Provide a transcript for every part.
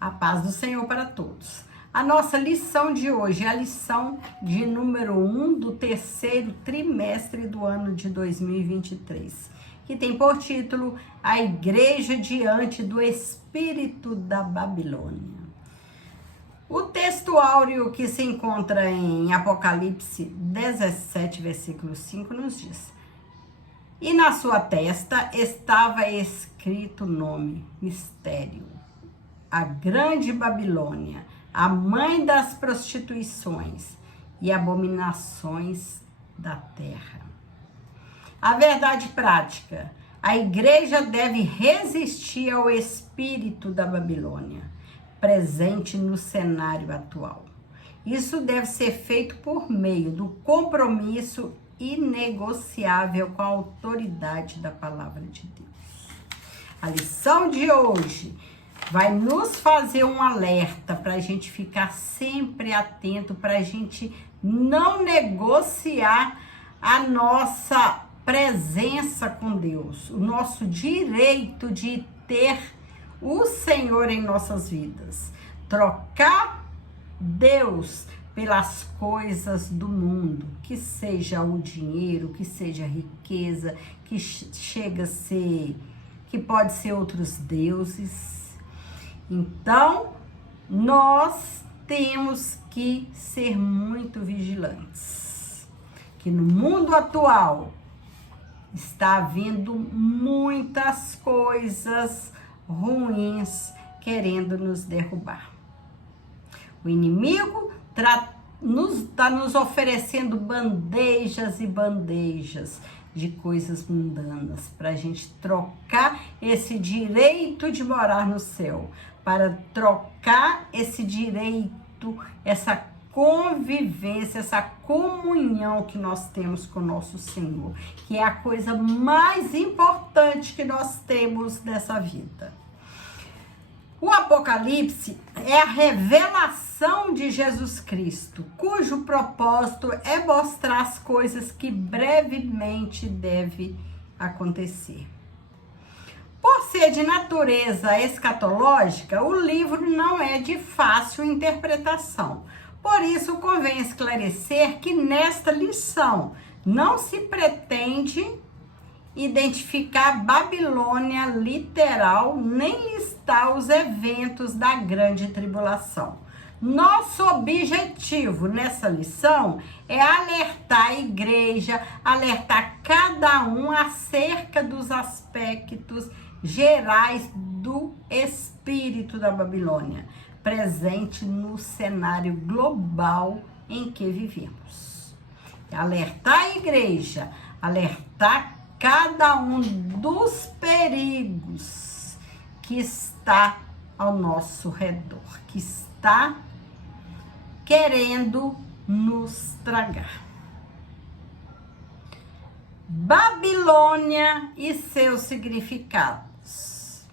A paz do Senhor para todos. A nossa lição de hoje é a lição de número 1 do terceiro trimestre do ano de 2023, que tem por título A Igreja Diante do Espírito da Babilônia. O texto áureo que se encontra em Apocalipse 17, versículo 5, nos diz: E na sua testa estava escrito o nome, mistério, a grande Babilônia, a mãe das prostituições e abominações da terra. A verdade prática: a igreja deve resistir ao espírito da Babilônia, presente no cenário atual. Isso deve ser feito por meio do compromisso inegociável com a autoridade da palavra de Deus. A lição de hoje vai nos fazer um alerta para a gente ficar sempre atento, para a gente não negociar a nossa presença com Deus, o nosso direito de ter o Senhor em nossas vidas. Trocar Deus pelas coisas do mundo, que seja o dinheiro, que seja a riqueza, que chega a ser, que pode ser outros deuses. Então, nós temos que ser muito vigilantes, que no mundo atual está havendo muitas coisas ruins querendo nos derrubar. O inimigo está nos oferecendo bandejas e bandejas de coisas mundanas, para a gente trocar esse direito de morar no céu, para trocar esse direito, essa convivência, essa comunhão que nós temos com o nosso Senhor, que é a coisa mais importante que nós temos nessa vida. O Apocalipse é a revelação de Jesus Cristo, cujo propósito é mostrar as coisas que brevemente devem acontecer. Por ser de natureza escatológica, o livro não é de fácil interpretação. Por isso, convém esclarecer que nesta lição não se pretende identificar Babilônia literal, nem listar os eventos da grande tribulação. Nosso objetivo nessa lição é alertar a igreja, alertar cada um acerca dos aspectos gerais do espírito da Babilônia, presente no cenário global em que vivemos. Alertar a igreja, alertar cada um dos perigos que está ao nosso redor, que está querendo nos tragar. Babilônia e seus significados.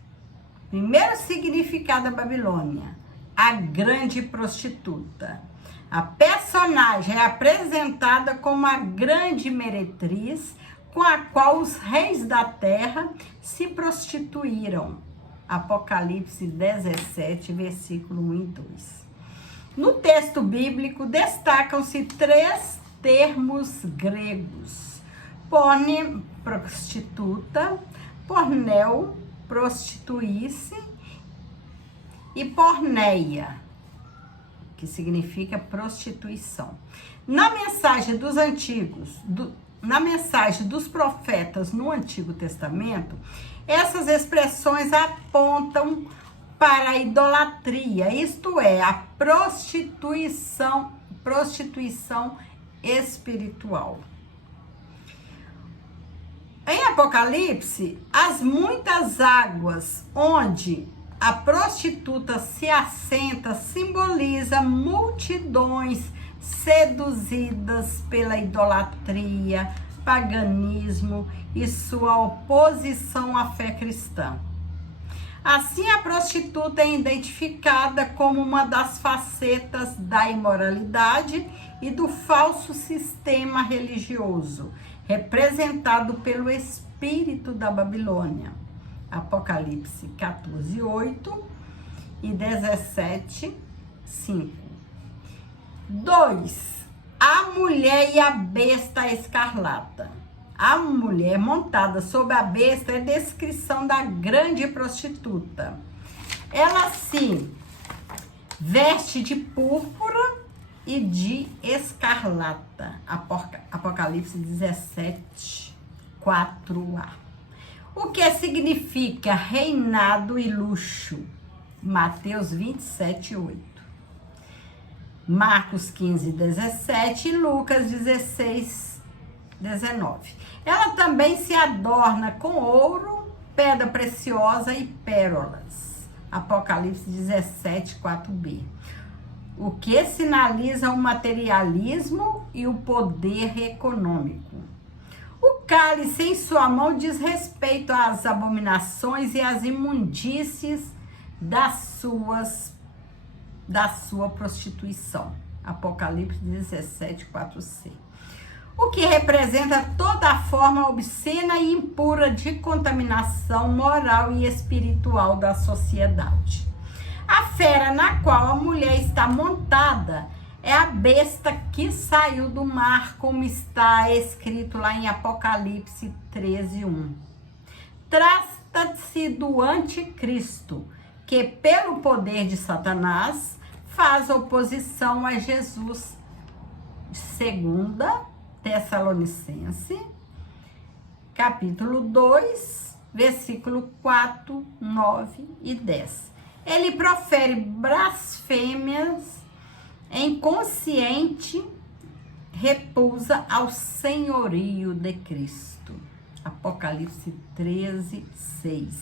Primeiro significado da Babilônia: a grande prostituta. A personagem é apresentada como a grande meretriz com a qual os reis da terra se prostituíram. Apocalipse 17, versículo 1 e 2. No texto bíblico destacam-se 3 termos gregos: porne, prostituta; porneu, prostituir-se; e porneia, que significa prostituição. Na mensagem dos na mensagem dos profetas no Antigo Testamento, essas expressões apontam para a idolatria, isto é, a prostituição espiritual. Em Apocalipse, as muitas águas onde a prostituta se assenta simboliza multidões seduzidas pela idolatria, paganismo e sua oposição à fé cristã. Assim, a prostituta é identificada como uma das facetas da imoralidade e do falso sistema religioso, representado pelo espírito da Babilônia. Apocalipse 14:8 e 17, 5. 2. A mulher e a besta escarlata. A mulher montada sobre a besta é descrição da grande prostituta. Ela se veste de púrpura e de escarlata. Apocalipse 17, 4a. O que significa reinado e luxo? Mateus 27, 8. Marcos 15, 17 e Lucas 16, 19. Ela também se adorna com ouro, pedra preciosa e pérolas. Apocalipse 17, 4b. O que sinaliza o materialismo e o poder econômico. O cálice em sua mão diz respeito às abominações e às imundícies da sua prostituição. Apocalipse 17, 4c. O que representa toda a forma obscena e impura de contaminação moral e espiritual da sociedade. A fera na qual a mulher está montada é a besta que saiu do mar, como está escrito lá em Apocalipse 13, 1. Trata-se do anticristo, que pelo poder de Satanás faz oposição a Jesus. 2 Tessalonicenses, capítulo 2, versículo 4, 9 e 10. Ele profere blasfêmias em consciente repousa ao senhorio de Cristo. Apocalipse 13, 6,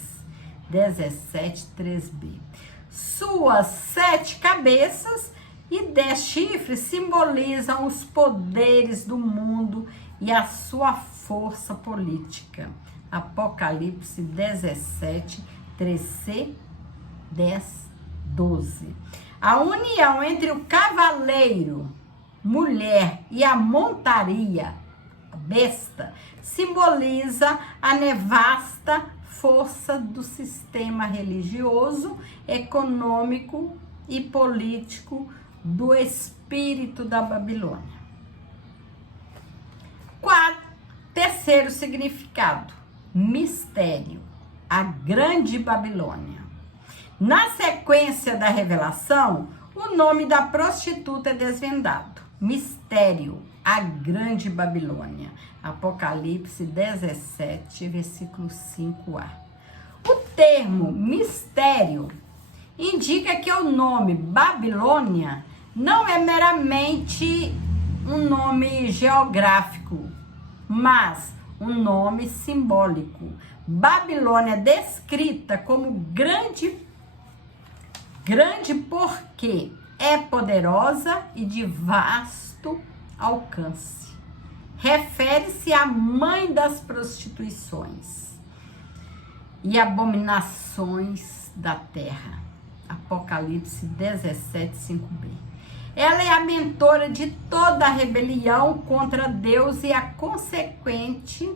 17, 3b. Suas 7 cabeças e 10 chifres simbolizam os poderes do mundo e a sua força política. Apocalipse 17, 3c, 10, 12. A união entre o cavaleiro, mulher e a montaria, a besta, simboliza a nevasta força do sistema religioso, econômico e político do espírito da Babilônia. Terceiro significado, mistério, a grande Babilônia. Na sequência da revelação, o nome da prostituta é desvendado. Mistério, a grande Babilônia. Apocalipse 17, versículo 5a. O termo mistério indica que o nome Babilônia não é meramente um nome geográfico, mas um nome simbólico. Babilônia é descrita como grande porque é poderosa e de vasto alcance. Refere-se à mãe das prostituições e abominações da terra. Apocalipse 17, 5b. Ela é a mentora de toda a rebelião contra Deus e a consequente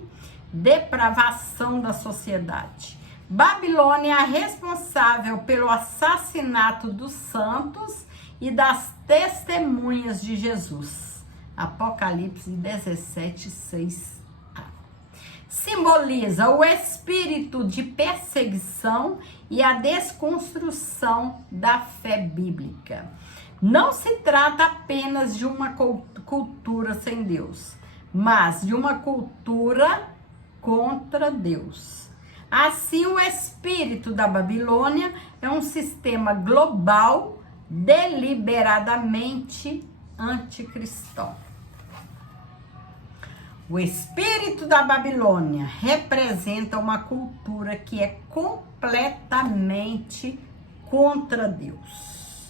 depravação da sociedade. Babilônia é a responsável pelo assassinato dos santos e das testemunhas de Jesus. Apocalipse 17, 6a. Simboliza o espírito de perseguição e a desconstrução da fé bíblica. Não se trata apenas de uma cultura sem Deus, mas de uma cultura contra Deus. Assim, o espírito da Babilônia é um sistema global deliberadamente anticristão. O espírito da Babilônia representa uma cultura que é completamente contra Deus.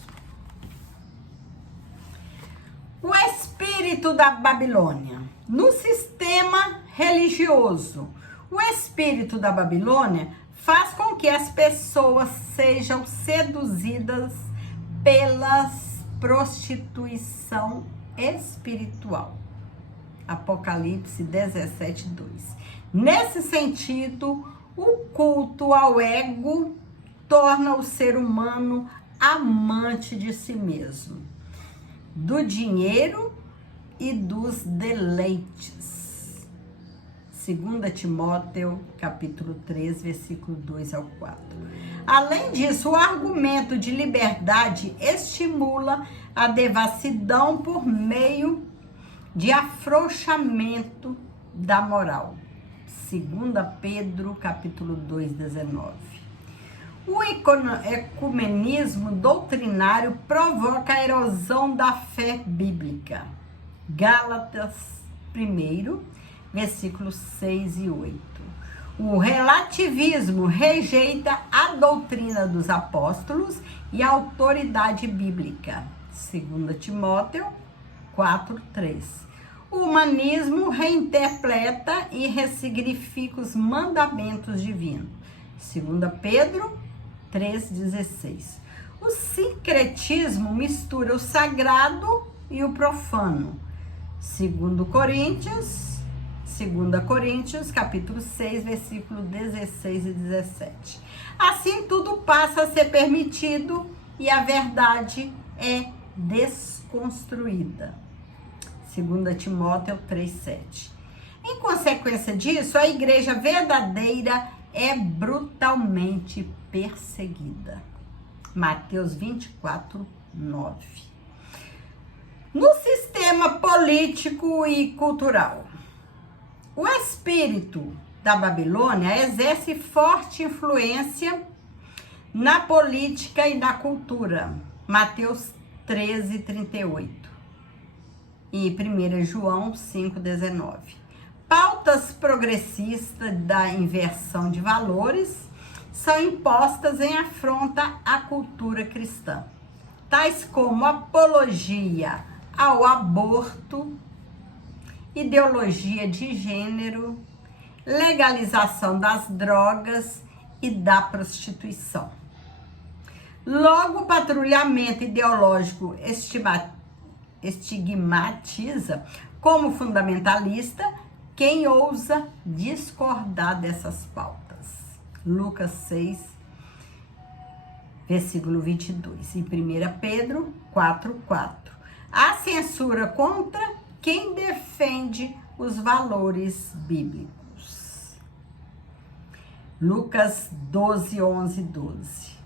O espírito da Babilônia. No sistema religioso, o espírito da Babilônia faz com que as pessoas sejam seduzidas pela prostituição espiritual. Apocalipse 17, 2. Nesse sentido, o culto ao ego torna o ser humano amante de si mesmo, do dinheiro e dos deleites. 2 Timóteo, capítulo 3, versículo 2 ao 4. Além disso, o argumento de liberdade estimula a devassidão por meio de afrouxamento da moral. 2 Pedro, capítulo 2, 19. O ecumenismo doutrinário provoca a erosão da fé bíblica. Gálatas 1, versículos 6 e 8. O relativismo rejeita a doutrina dos apóstolos e a autoridade bíblica. 2 Timóteo 4, 3. O humanismo reinterpreta e ressignifica os mandamentos divinos. 2 Pedro 3,16. O sincretismo mistura o sagrado e o profano. 2 Coríntios, capítulo 6, versículo 16 e 17. Assim, tudo passa a ser permitido e a verdade é desconstruída. 2 Timóteo 3,7. Em consequência disso, a igreja verdadeira é brutalmente perseguida. Mateus 24, 9. No sistema político e cultural, o espírito da Babilônia exerce forte influência na política e na cultura. Mateus 13, 38. E 1 João 5, 19. Pautas progressistas da inversão de valores são impostas em afronta à cultura cristã, tais como apologia ao aborto, ideologia de gênero, legalização das drogas e da prostituição. Logo, o patrulhamento ideológico estigmatiza como fundamentalista quem ousa discordar dessas pautas. Lucas 6, versículo 22. E 1 Pedro 4, 4. A censura contra quem defende os valores bíblicos. Lucas 12, 11, 12.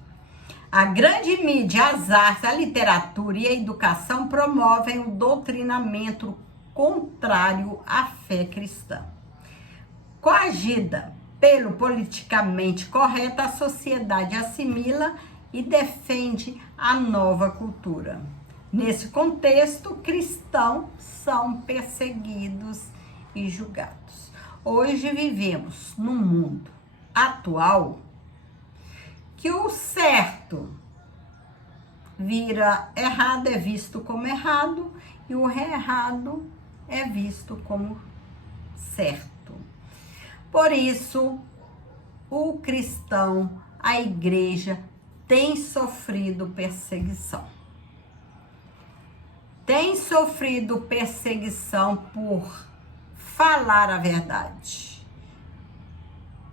A grande mídia, as artes, a literatura e a educação promovem o doutrinamento contrário à fé cristã. Coagida pelo politicamente correto, a sociedade assimila e defende a nova cultura. Nesse contexto, cristãos são perseguidos e julgados. Hoje vivemos num mundo atual que o certo vira errado, é visto como errado, e o errado é visto como certo. Por isso, o cristão, a igreja, tem sofrido perseguição. Tem sofrido perseguição por falar a verdade,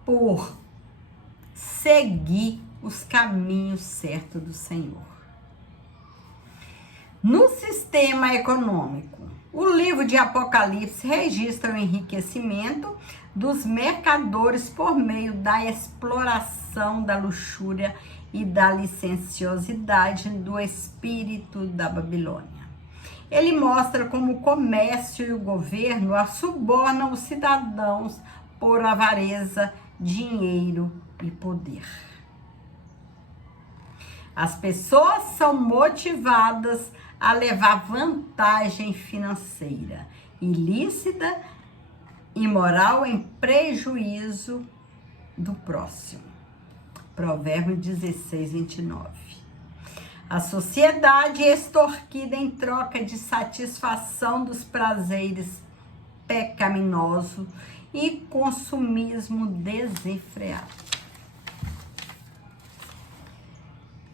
por seguir os caminhos certos do Senhor. No sistema econômico, o livro de Apocalipse registra o enriquecimento dos mercadores por meio da exploração da luxúria e da licenciosidade do espírito da Babilônia. Ele mostra como o comércio e o governo subornam os cidadãos por avareza, dinheiro e poder. As pessoas são motivadas a levar vantagem financeira, ilícita e moral em prejuízo do próximo. Provérbios 16, 29. A sociedade é extorquida em troca de satisfação dos prazeres pecaminosos e consumismo desenfreado.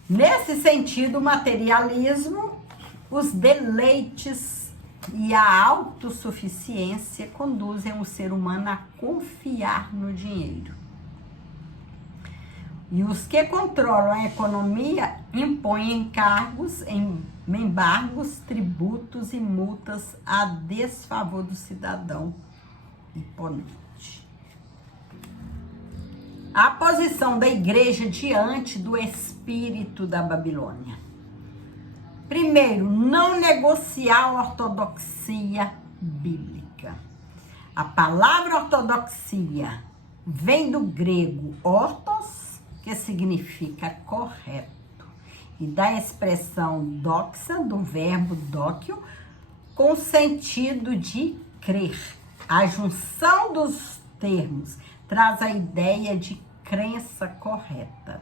Nesse sentido, o materialismo, os deleites e a autossuficiência conduzem o ser humano a confiar no dinheiro. E os que controlam a economia impõem embargos, tributos e multas a desfavor do cidadão imponente. A posição da igreja diante do espírito da Babilônia. Primeiro, não negociar a ortodoxia bíblica. A palavra ortodoxia vem do grego ortos, que significa correto, e da expressão doxa, do verbo dóquio, com sentido de crer. A junção dos termos traz a ideia de crença correta.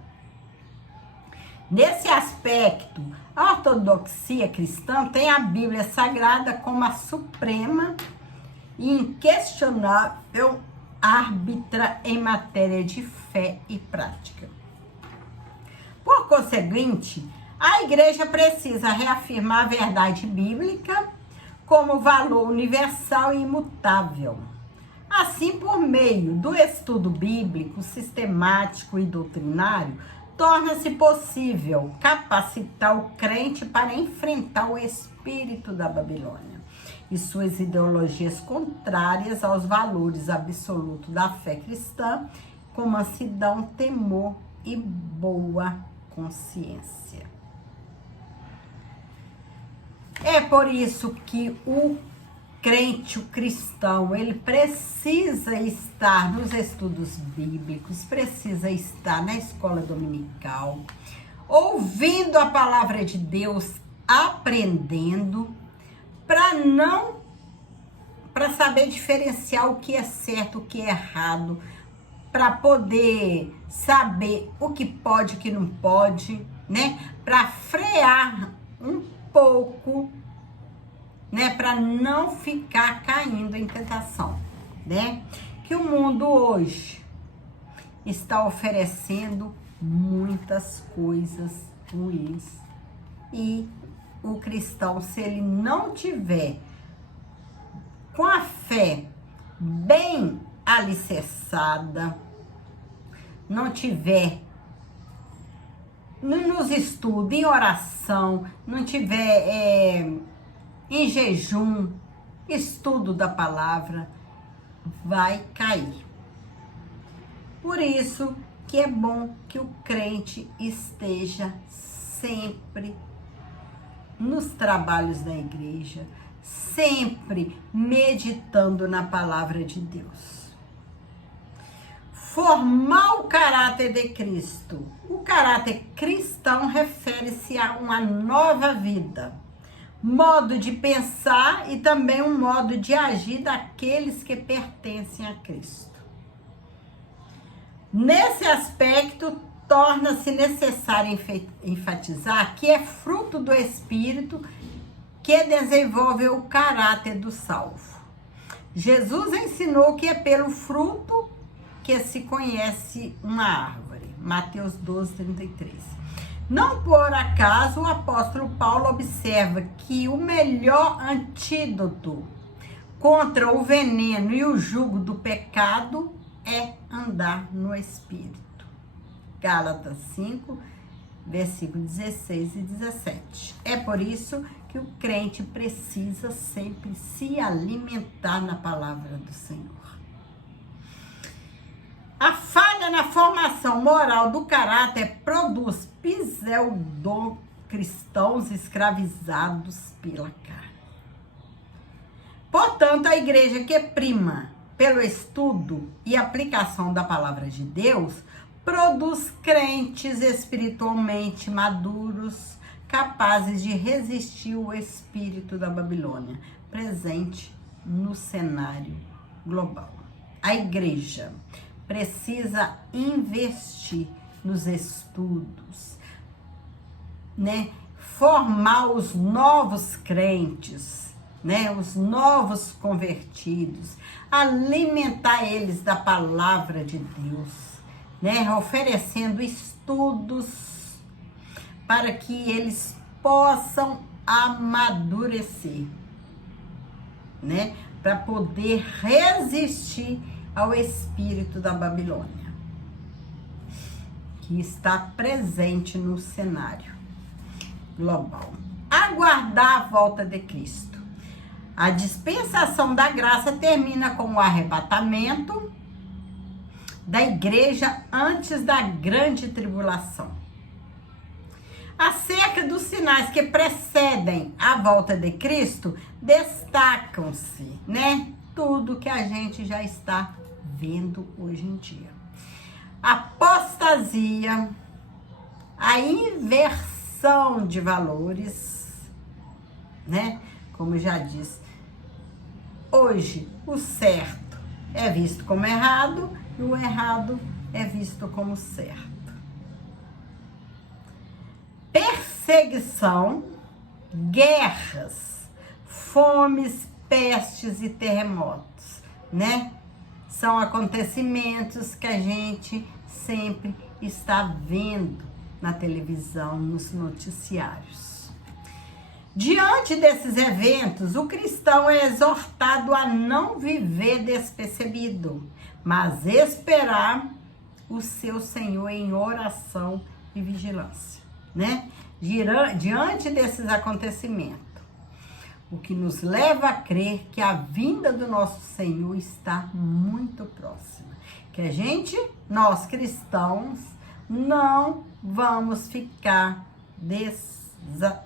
Nesse aspecto, a ortodoxia cristã tem a Bíblia Sagrada como a suprema e inquestionável árbitra em matéria de fé e prática. Por conseguinte, a igreja precisa reafirmar a verdade bíblica como valor universal e imutável. Assim, por meio do estudo bíblico sistemático e doutrinário, torna-se possível capacitar o crente para enfrentar o espírito da Babilônia e suas ideologias contrárias aos valores absolutos da fé cristã, com mansidão, temor e boa consciência. É por isso que o crente, o cristão, ele precisa estar nos estudos bíblicos, precisa estar na escola dominical, ouvindo a palavra de Deus, aprendendo, para saber diferenciar o que é certo, o que é errado, para poder saber o que pode, o que não pode, né? Para frear um pouco, né, para não ficar caindo em tentação, né? Que o mundo hoje está oferecendo muitas coisas ruins. E o cristão, se ele não tiver com a fé bem alicerçada, não tiver nos estudos, em oração, não tiver em jejum, estudo da palavra, vai cair. Por isso que é bom que o crente esteja sempre nos trabalhos da igreja, sempre meditando na palavra de Deus. Formar o caráter de Cristo. O caráter cristão refere-se a uma nova vida, modo de pensar e também um modo de agir daqueles que pertencem a Cristo. Nesse aspecto, torna-se necessário enfatizar que é fruto do Espírito que desenvolve o caráter do salvo. Jesus ensinou que é pelo fruto que se conhece uma árvore. Mateus 12:33. Não por acaso o apóstolo Paulo observa que o melhor antídoto contra o veneno e o jugo do pecado é andar no Espírito. Gálatas 5, versículos 16 e 17. É por isso que o crente precisa sempre se alimentar na palavra do Senhor. A falha na formação moral do caráter produz pseudo-cristãos escravizados pela carne. Portanto, a igreja que prima pelo estudo e aplicação da palavra de Deus produz crentes espiritualmente maduros, capazes de resistir ao espírito da Babilônia, presente no cenário global. A igreja precisa investir nos estudos, né? Formar os novos crentes, né? Os novos convertidos, alimentar eles da palavra de Deus, né? Oferecendo estudos para que eles possam amadurecer, né? Para poder resistir ao espírito da Babilônia. Que que está presente no cenário global. Aguardar a volta de Cristo. A dispensação da graça termina com o arrebatamento da igreja antes da grande tribulação. Acerca dos sinais que precedem a volta de Cristo, destacam-se, né? Tudo que a gente já está vendo hoje em dia. Apostasia, a inversão de valores, né? Como já disse, hoje o certo é visto como errado e o errado é visto como certo. Perseguição, guerras, fomes, pestes e terremotos, né? São acontecimentos que a gente sempre está vendo na televisão, nos noticiários. Diante desses eventos, o cristão é exortado a não viver despercebido, mas esperar o seu Senhor em oração e vigilância, né? Diante desses acontecimentos, o que nos leva a crer que a vinda do nosso Senhor está muito próxima. Que nós cristãos, não vamos ficar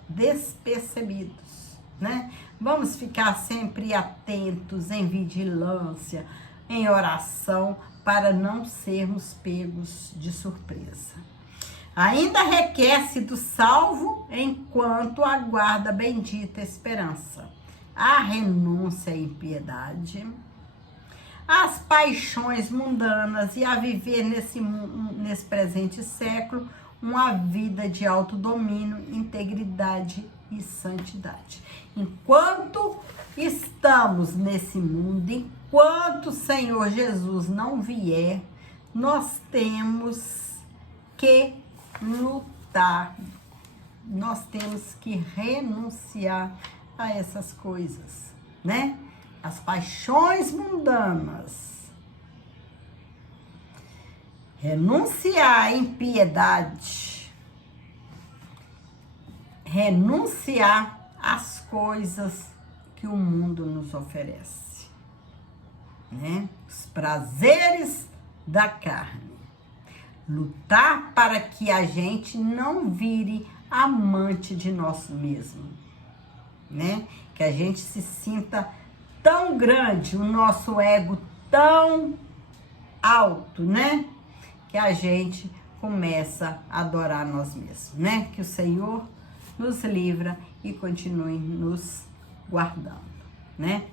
despercebidos, né? Vamos ficar sempre atentos, em vigilância, em oração, para não sermos pegos de surpresa. Ainda requer-se do salvo enquanto aguarda a bendita esperança, a renúncia à impiedade, as paixões mundanas e a viver nesse presente século uma vida de autodomínio, integridade e santidade. Enquanto estamos nesse mundo, enquanto o Senhor Jesus não vier, nós temos que lutar, nós temos que renunciar a essas coisas, né? As paixões mundanas, renunciar à impiedade, renunciar às coisas que o mundo nos oferece, né? Os prazeres da carne. Lutar para que a gente não vire amante de nós mesmos, né? Que a gente se sinta tão grande, o nosso ego tão alto, né? Que a gente começa a adorar nós mesmos, né? Que o Senhor nos livra e continue nos guardando, né?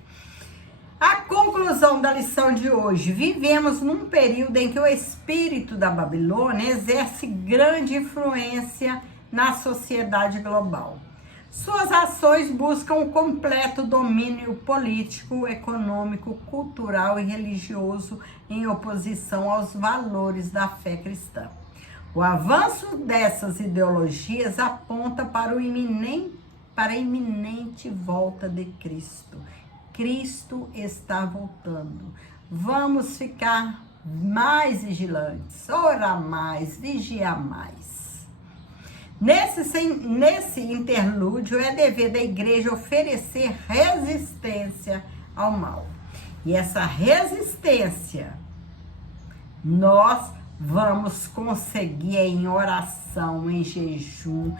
A conclusão da lição de hoje: vivemos num período em que o espírito da Babilônia exerce grande influência na sociedade global. Suas ações buscam o completo domínio político, econômico, cultural e religioso em oposição aos valores da fé cristã. O avanço dessas ideologias aponta para a iminente volta de Cristo. Cristo está voltando. Vamos ficar mais vigilantes, orar mais, vigiar mais. Nesse interlúdio, é dever da igreja oferecer resistência ao mal. E essa resistência nós vamos conseguir em oração, em jejum,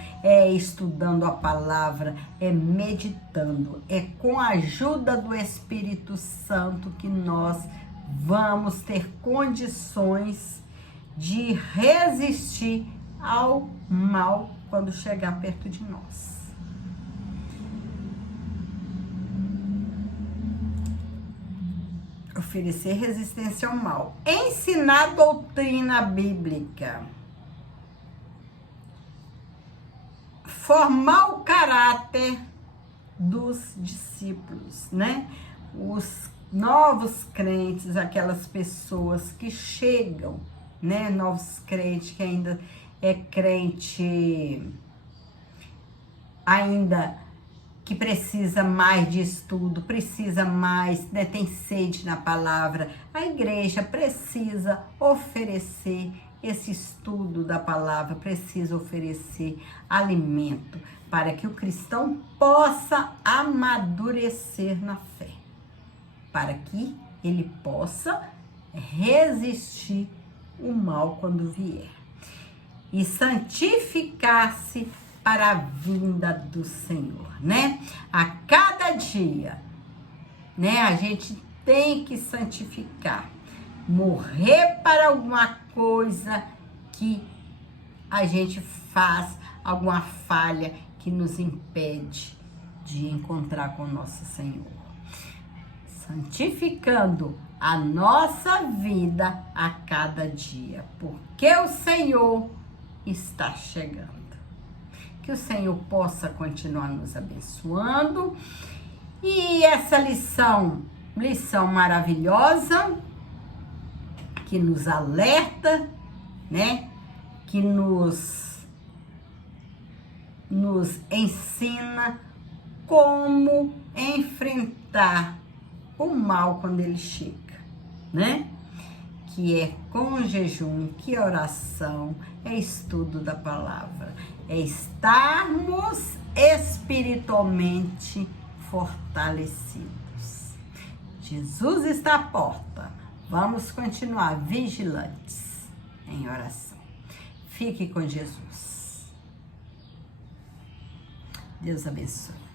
estudando a palavra, meditando. É com a ajuda do Espírito Santo que nós vamos ter condições de resistir ao mal quando chegar perto de nós. Oferecer resistência ao mal. Ensinar doutrina bíblica. Formar o caráter dos discípulos, né? Os novos crentes, aquelas pessoas que chegam, né? Novos crentes que ainda é crente, ainda que precisa mais de estudo, precisa mais, né, tem sede na palavra. A igreja precisa oferecer esse estudo da palavra precisa oferecer alimento para que o cristão possa amadurecer na fé, para que ele possa resistir o mal quando vier e santificar-se para a vinda do Senhor, né? A cada dia, né? A gente tem que santificar, morrer para alguma coisa que a gente faz, alguma falha que nos impede de encontrar com o nosso Senhor. Santificando a nossa vida a cada dia, porque o Senhor está chegando. Que o Senhor possa continuar nos abençoando. E essa lição maravilhosa, que nos alerta, né? Que nos ensina como enfrentar o mal quando ele chega, né? Que é com jejum, que oração, é estudo da palavra, é estarmos espiritualmente fortalecidos. Jesus está à porta. Vamos continuar vigilantes em oração. Fique com Jesus. Deus abençoe.